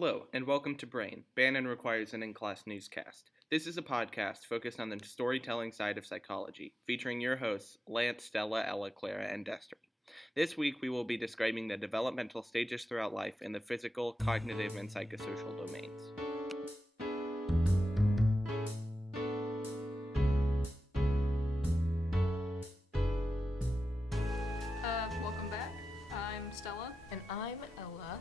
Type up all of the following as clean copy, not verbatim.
Hello, and welcome to B.R.A.I.N, B.R.A.I.N Requires an In-Class Newscast. This is a podcast focused on the storytelling side of psychology, featuring your hosts, Lance, Stella, Ella, Clara, and Destry. This week, we will be describing the developmental stages throughout life in the physical, cognitive, and psychosocial domains. Welcome back. I'm Stella. And I'm Ella.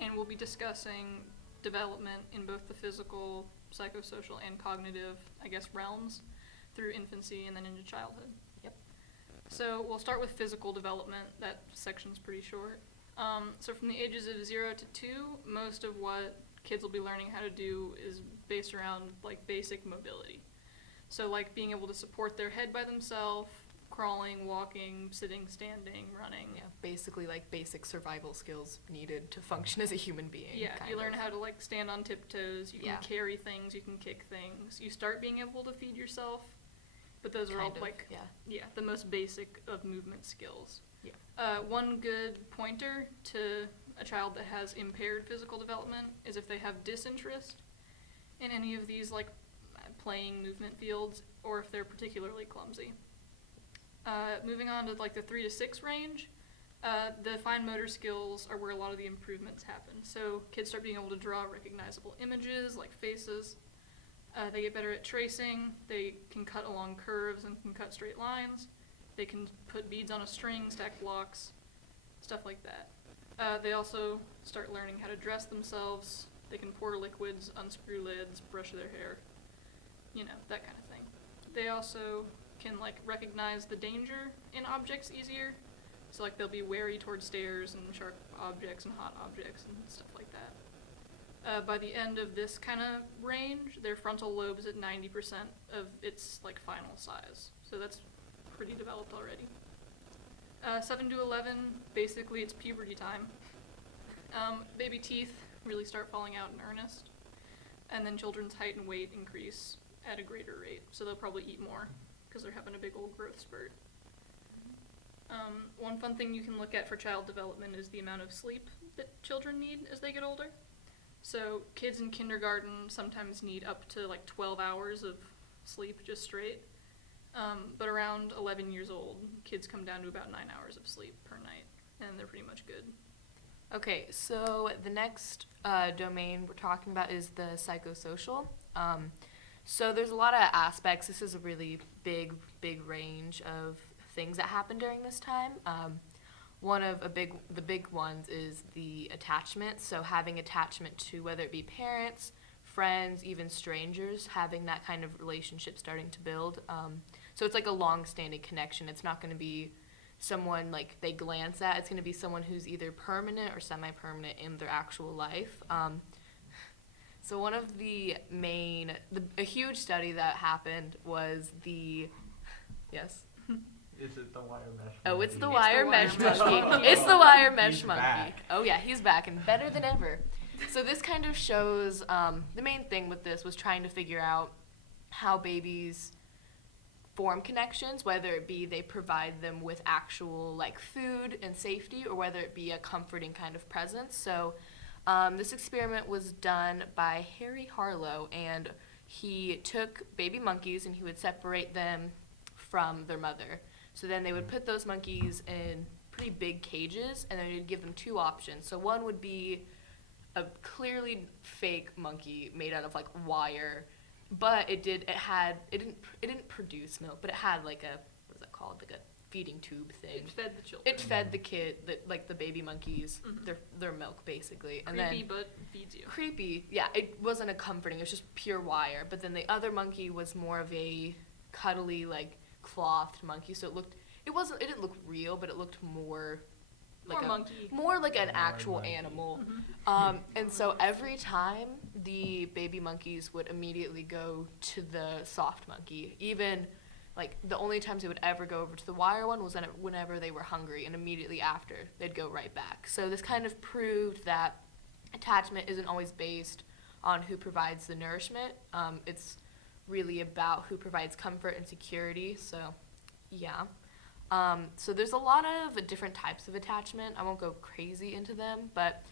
And we'll be discussing development in both the physical, psychosocial, and cognitive, realms through infancy and then into childhood. Yep. So we'll start with physical development. That section's pretty short. So from the ages of 0 to 2, most of what kids will be learning how to do is based around basic mobility. So being able to support their head by themselves, crawling, walking, sitting, standing, running. Yeah, basically basic survival skills needed to function as a human being. Yeah, you learn how to stand on tiptoes, you can carry things, you can kick things. You start being able to feed yourself, but those are all the most basic of movement skills. Yeah. One good pointer to a child that has impaired physical development is if they have disinterest in any of these playing movement fields, or if they're particularly clumsy. Moving on to the 3 to 6 range, the fine motor skills are where a lot of the improvements happen. So kids start being able to draw recognizable images like faces. They get better at tracing. They can cut along curves and can cut straight lines. They can put beads on a string, stack blocks, stuff like that. They also start learning how to dress themselves. They can pour liquids, unscrew lids, brush their hair, that kind of thing. They also can recognize the danger in objects easier. So they'll be wary towards stairs and sharp objects and hot objects and stuff like that. By the end of this kind of range, their frontal lobe is at 90% of its final size. So that's pretty developed already. 7 to 11, basically it's puberty time. Baby teeth really start falling out in earnest. And then children's height and weight increase at a greater rate. So they'll probably eat more because they're having a big old growth spurt. One fun thing you can look at for child development is the amount of sleep that children need as they get older. So kids in kindergarten sometimes need up to 12 hours of sleep just straight. But around 11 years old, kids come down to about 9 hours of sleep per night, and they're pretty much good. Okay, so the next domain we're talking about is the psychosocial. So there's a lot of aspects. This is a really big range of things that happen during this time. One of the big ones is the attachment. So having attachment to whether it be parents, friends, even strangers, having that kind of relationship starting to build. So it's a long-standing connection. It's not going to be someone they glance at. It's going to be someone who's either permanent or semi-permanent in their actual life. So one of a huge study that happened was yes? Is it the wire mesh monkey? Oh, it's the wire mesh monkey. It's the wire mesh monkey. Back. Oh yeah, he's back and better than ever. So this kind of shows, the main thing with this was trying to figure out how babies form connections, whether it be they provide them with actual food and safety, or whether it be a comforting kind of presence. So this experiment was done by Harry Harlow, and he took baby monkeys and he would separate them from their mother. So then they would put those monkeys in pretty big cages, and then he'd give them 2 options. So one would be a clearly fake monkey made out of wire, but it didn't produce milk, but it had what is that called, a feeding tube thing. It fed the children. It fed the kid, the baby monkeys, their milk basically. And creepy, but feeds you. Creepy, yeah. It wasn't a comforting. It was just pure wire. But then the other monkey was more of a cuddly, clothed monkey. So it didn't look real, but it looked more monkey. More like an actual animal. And so every time the baby monkeys would immediately go to the soft monkey, even the only times they would ever go over to the wire one was whenever they were hungry, and immediately after they'd go right back. So this kind of proved that attachment isn't always based on who provides the nourishment. It's really about who provides comfort and security. So yeah. So there's a lot of different types of attachment. I won't go crazy into them, but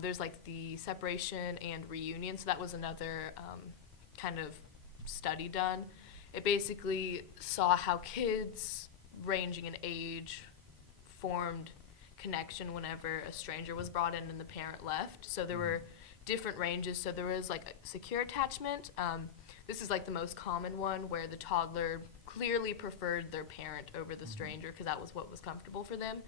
There's like the separation and reunion, so that was another kind of study done. It basically saw how kids ranging in age formed connection whenever a stranger was brought in and the parent left. So there were different ranges. So there was like a secure attachment. This is like the most common one, where the toddler clearly preferred their parent over the stranger because that was what was comfortable for them.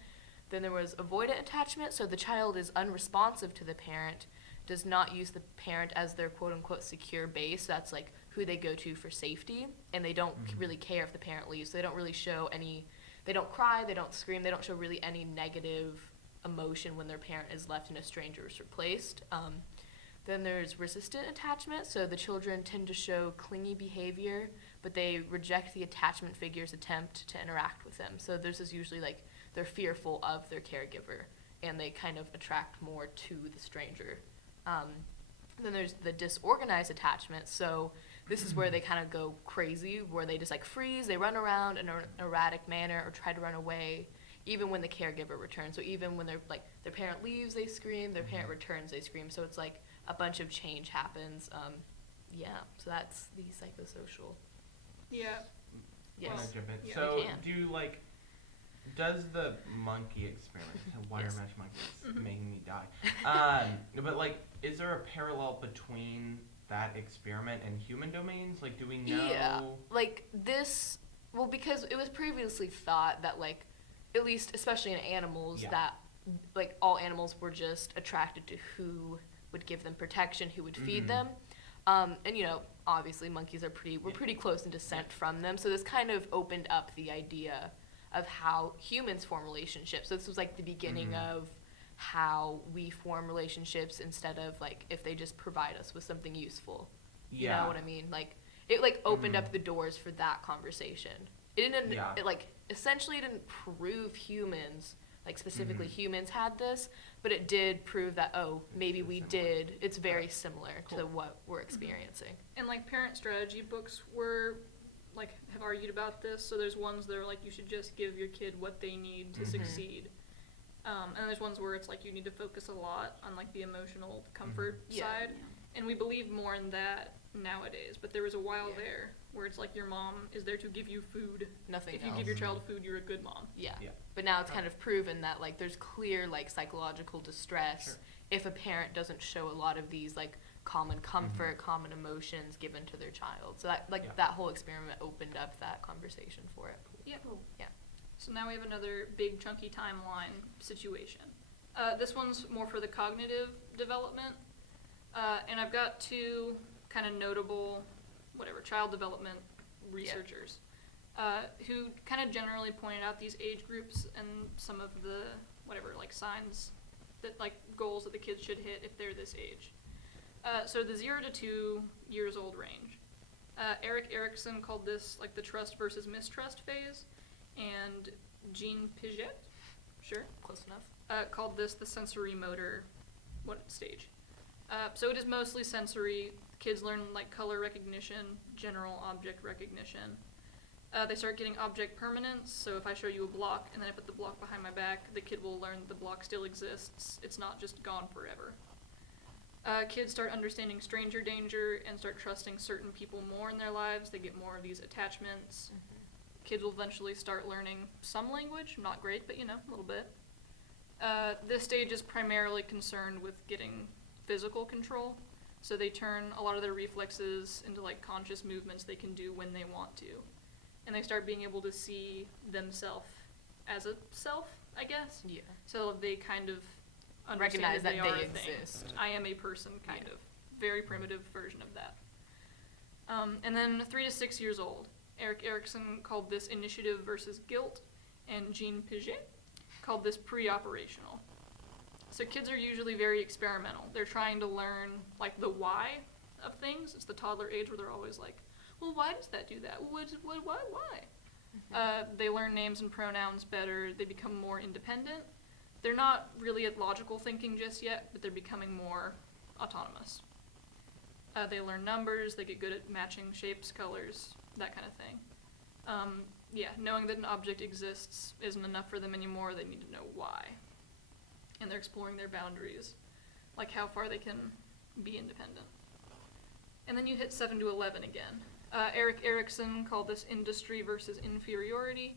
Then there was avoidant attachment. So the child is unresponsive to the parent, does not use the parent as their quote-unquote secure base. That's like who they go to for safety, and they don't really care if the parent leaves. So they don't really show any, they don't cry, they don't scream, they don't show really any negative emotion when their parent is left and a stranger is replaced. Then there's resistant attachment. So the children tend to show clingy behavior, but they reject the attachment figure's attempt to interact with them. So this is usually like they're fearful of their caregiver, and they kind of attract more to the stranger. Then there's the disorganized attachment. So this is where they kind of go crazy, where they just like freeze, they run around in an erratic manner or try to run away, even when the caregiver returns. So even when they're like their parent leaves, they scream, their parent returns, they scream. So it's like a bunch of change happens. So that's the psychosocial. Yeah. Yes. Can I jump in? Yeah, So we can. does the monkey experiment, wire Yes. mesh monkeys, making me die. But like, is there a parallel between that experiment and human domains? Like, do we know? Yeah, like this, well, because it was previously thought that, like, at least, especially in animals, Yeah. that, like, all animals were just attracted to who would give them protection, who would feed them. And, you know, obviously monkeys are we're pretty close in descent from them, so this kind of opened up the idea of how humans form relationships. So this was, like, the beginning of how we form relationships instead of, like, if they just provide us with something useful. You know what I mean? Like, it, like, opened up the doors for that conversation. It didn't, it, like, essentially didn't prove humans, like, specifically humans had this, but it did prove that, oh, maybe we did. It's very similar to what we're experiencing. And like parent strategy books were like have argued about this. So there's ones that are like you should just give your kid what they need to succeed. And there's ones where it's like you need to focus a lot on like the emotional comfort side. And we believe more in that nowadays. But there was a while there where it's like your mom is there to give you food. Nothing If you else. give your child food, you're a good mom. Yeah. Yeah. But now it's kind of proven that, like, there's clear, like, psychological distress if a parent doesn't show a lot of these, like, common comfort, common emotions given to their child. So that, like, that whole experiment opened up that conversation for it. Yeah. Yeah. So now we have another big chunky timeline situation. This one's more for the cognitive development. And I've got two kind of notable, child development researchers who kind of generally pointed out these age groups and some of the, signs that, like, goals that the kids should hit if they're this age. So the 0 to 2 years old range. Erik Erikson called this, like, the trust versus mistrust phase, and Jean Piaget, Close enough. called this the sensory motor stage. So it is mostly sensory. Kids learn like color recognition, general object recognition. They start getting object permanence. So if I show you a block and then I put the block behind my back, the kid will learn the block still exists. It's not just gone forever. Kids start understanding stranger danger and start trusting certain people more in their lives. They get more of these attachments. Kids will eventually start learning some language. Not great, but, a little bit. This stage is primarily concerned with getting physical control. So they turn a lot of their reflexes into, like, conscious movements they can do when they want to. And they start being able to see themselves as a self, I guess. Yeah. So they kind of understand Recognize that they they are a thing. exist. I am a person, kind of. Very primitive version of that. And then 3 to 6 years old. Erik Erikson called this initiative versus guilt, and Jean Piaget called this pre-operational. So kids are usually very experimental. They're trying to learn, like, the why of things. It's the toddler age where they're always like, well, why does that do that? Why? They learn names and pronouns better. They become more independent. They're not really at logical thinking just yet, but they're becoming more autonomous. They learn numbers. They get good at matching shapes, colors, that kind of thing. Knowing that an object exists isn't enough for them anymore. They need to know why. And they're exploring their boundaries. like how far they can be independent. And then you hit 7 to 11 again. Erik Erikson called this industry versus inferiority,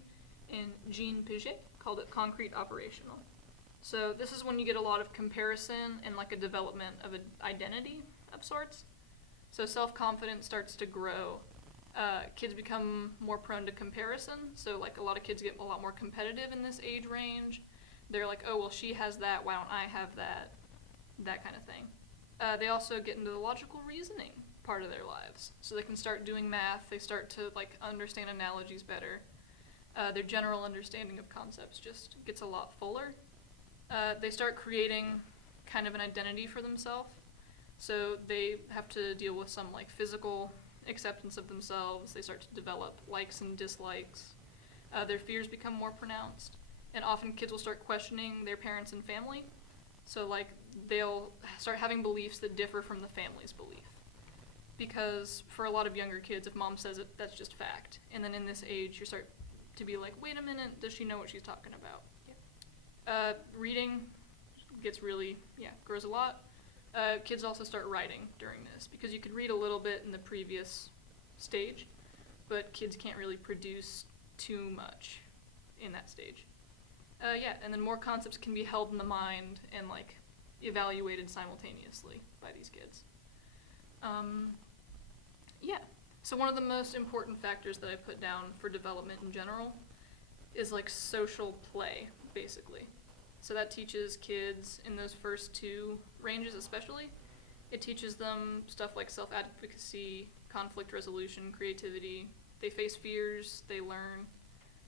and Jean Piaget called it concrete operational. So this is when you get a lot of comparison and like a development of an identity of sorts. So self-confidence starts to grow. Kids become more prone to comparison. So like a lot of kids get a lot more competitive in this age range. They're like, oh, well, she has that, why don't I have that? That kind of thing. They also get into the logical reasoning part of their lives. So they can start doing math. They start to like understand analogies better. Their general understanding of concepts just gets a lot fuller. They start creating kind of an identity for themselves. So they have to deal with some like physical acceptance of themselves. They start to develop likes and dislikes. Their fears become more pronounced. And often kids will start questioning their parents and family. So like they'll start having beliefs that differ from the family's belief. Because for a lot of younger kids, if mom says it, that's just fact. And then in this age, you start to be like, wait a minute, does she know what she's talking about? Yeah. Reading gets really, grows a lot. Kids also start writing during this because you could read a little bit in the previous stage, but kids can't really produce too much in that stage. And then more concepts can be held in the mind and like evaluated simultaneously by these kids. So one of the most important factors that I put down for development in general is like social play, basically. So that teaches kids in those first two ranges especially, it teaches them stuff like self-advocacy, conflict resolution, creativity. They face fears, they learn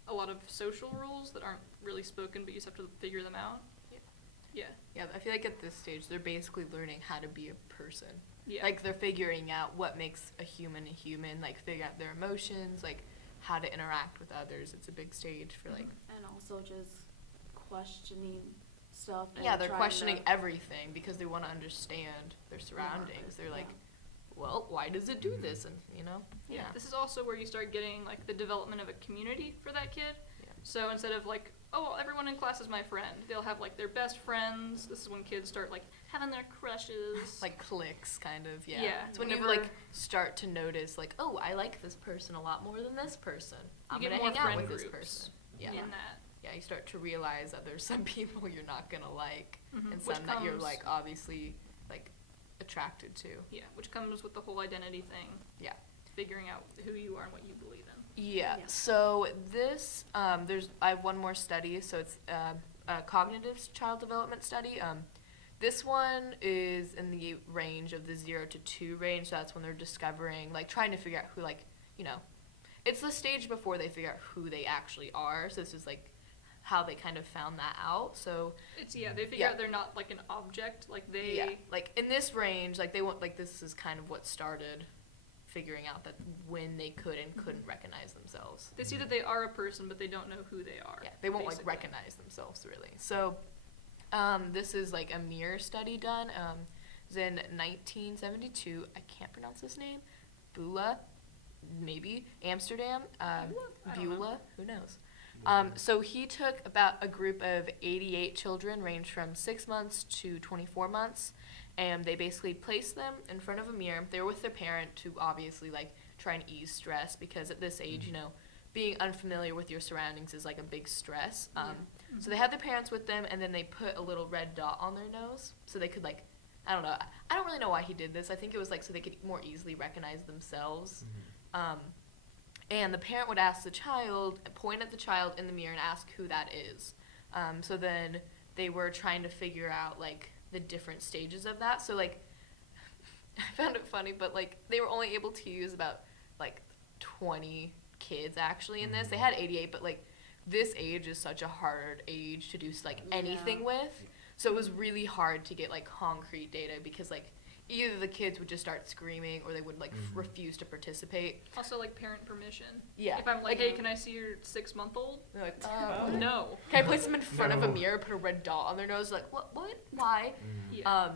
a lot of social rules that aren't really spoken, but you just have to figure them out. Yeah, I feel like at this stage, they're basically learning how to be a person. Yeah. Like, they're figuring out what makes a human, like, figure out their emotions, like, how to interact with others. It's a big stage for, like... And also just questioning stuff. And yeah, they're questioning to... everything because they want to understand their surroundings. They're like, well, why does it do this? And, you know? Yeah. This is also where you start getting, like, the development of a community for that kid. Yeah. So instead of, like, oh, well, everyone in class is my friend, they'll have, like, their best friends. This is when kids start, like, having their crushes. Like cliques, kind of, yeah. Yeah. It's when you, like, start to notice, like, oh, I like this person a lot more than this person. I'm going to hang out with this person. Yeah. In that. Yeah, you start to realize that there's some people you're not going to like, and Which some that you're, like, obviously, like, attracted to. Yeah, which comes with the whole identity thing. Yeah. Figuring out who you are and what you believe in. Yeah. So this, I have one more study. So it's a cognitive child development study. This one is in the range of the 0 to 2 range. So that's when they're discovering, like, trying to figure out who, like, you know, it's the stage before they figure out who they actually are. So this is, like, how they kind of found that out. So it's, they figure out they're not, like, an object. Like, they... Yeah. Like, in this range, like, they want, like, this is kind of what started figuring out that when they could and couldn't recognize themselves. They see that they are a person, but they don't know who they are. Yeah, they won't, basically. like, recognize themselves, really. So, this is, like, a mirror study done. It was in 1972. I can't pronounce his name. Bula, maybe. Amsterdam. Beulah. Who knows? So he took about a group of 88 children, ranged from 6 months to 24 months, and they basically placed them in front of a mirror. They were with their parent to obviously, like, try and ease stress, because at this age, you know, being unfamiliar with your surroundings is, like, a big stress. So they had their parents with them, and then they put a little red dot on their nose so they could, like, I don't know. I don't really know why he did this. I think it was, like, so they could more easily recognize themselves. And the parent would ask the child, point at the child in the mirror and ask who that is. So then they were trying to figure out, like, the different stages of that. So, like, I found it funny, but, like, they were only able to use about, like, 20 kids actually in this. They had 88, but, like, this age is such a hard age to do, like, anything with. So it was really hard to get, like, concrete data because, like, either the kids would just start screaming or they would, like, refuse to participate. Also, like, parent permission. Yeah. If I'm like, hey, can I see your 6-month-old? They're like, no. Can I place them in front of a mirror, put a red dot on their nose? Like, what? Why? Yeah.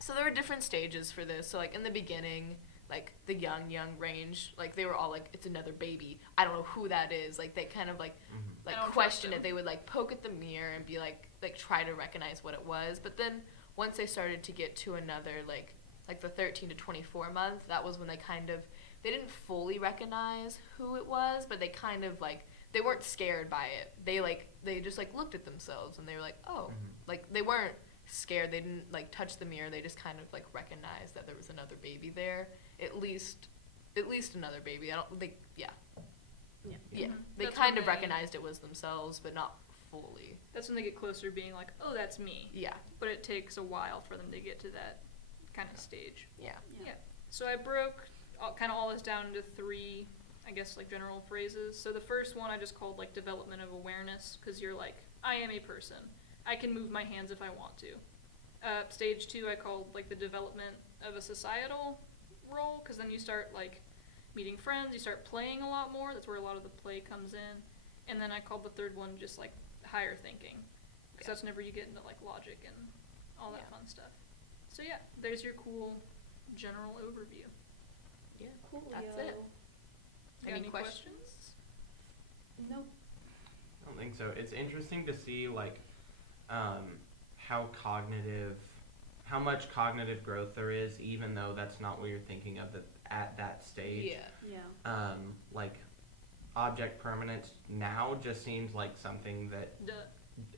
So there were different stages for this. So, like, in the beginning, like, the young range, like, they were all like, it's another baby. I don't know who that is. Like, they kind of, like question it. They would, like, poke at the mirror and be like, try to recognize what it was. But then once they started to get to another, like the 13 to 24 month, that was when they they didn't fully recognize who it was, but they kind of, like, they weren't scared by it. They just, like, looked at themselves, and they were like, oh. Like, they weren't scared. They didn't, like, touch the mirror. They just kind of, like, recognized that there was another baby there. At least another baby. I don't think, yeah. Yeah. Yeah. Mhm. They That's kind when of they- recognized it was themselves, but not fully. That's when they get closer to being like, oh, that's me. Yeah. But it takes a while for them to get to that kind of stage. Yeah. Yeah. So I broke kind of all this down into 3, I guess, like, general phrases. So the first one I just called, like, development of awareness, because you're like, I am a person. I can move my hands if I want to. Stage 2 I called, like, the development of a societal role, because then you start, like, meeting friends, you start playing a lot more. That's where a lot of the play comes in. And then I called the third one just, like, higher thinking, because that's whenever you get into, like, logic and all that fun stuff. So yeah, there's your cool general overview. Yeah. Coolio. That's it. Got Any questions? Nope. I don't think so. It's interesting to see, like, how much cognitive growth there is, even though that's not what you're thinking of at that stage. Yeah. Yeah. Like, object permanence now just seems like something that Duh.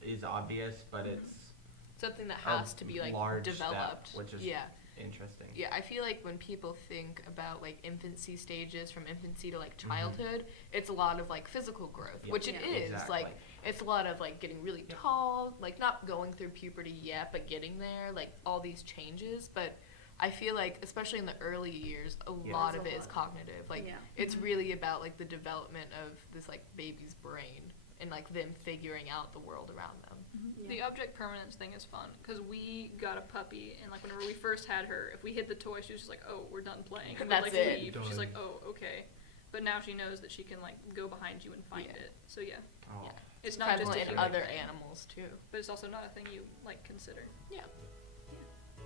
is obvious, but Mhm. it's Something that a has to be, like, large developed. step, which is yeah. interesting. Yeah, I feel like when people think about, like, infancy stages, from infancy to, like, childhood, it's a lot of, like, physical growth, Yeah. which it Yeah. is. Exactly. Like, it's a lot of, like, getting really Yep. tall, like, not going through puberty yet, but getting there, like, all these changes. But I feel like, especially in the early years, a Yeah. lot There's of a it is lot. cognitive. Like, Yeah. it's Mhm. really about, like, the development of this, like, baby's brain and, like, them figuring out the world around them. Yeah. The object permanence thing is fun, because we got a puppy, and, like, whenever we first had her, if we hid the toy, she was just like, oh, we're done playing. And we'd, That's like, it. leave. Done. She's like, oh, okay. But now she knows that she can, like, go behind you and find Yeah. it. So yeah, Oh. Yeah. it's not just a Prevalent in human other thing, animals, too. but it's also not a thing you, like, consider. Yeah.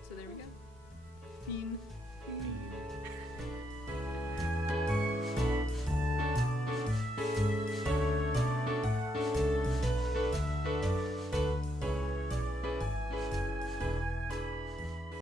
So there we go.